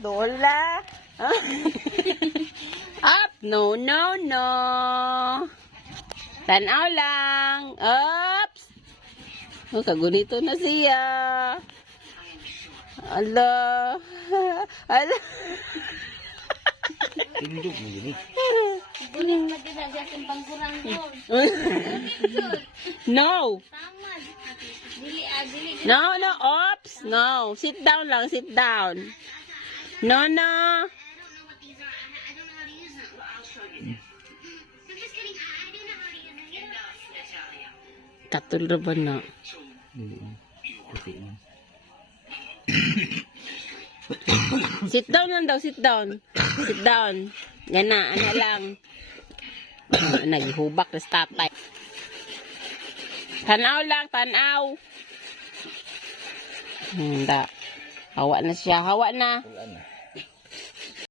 Lola. Up. No, no, no. Tanaw lang. Oops. Oh, kagunito na siya. Ala. Ala. Tindog mo yun eh. Gulit na din agad yung pangkurang ko. No. Tama. Dili, dili. No, no. Oops. No. Sit down lang. Sit down. No, no. Katul ba na? Sit down lang daw, sit down. Sit down. Yan na, ano lang. Naghihubak na sa tatay. Tanaw lang, tanaw. Hindi. Hawa na siya, hawa na. Wala na.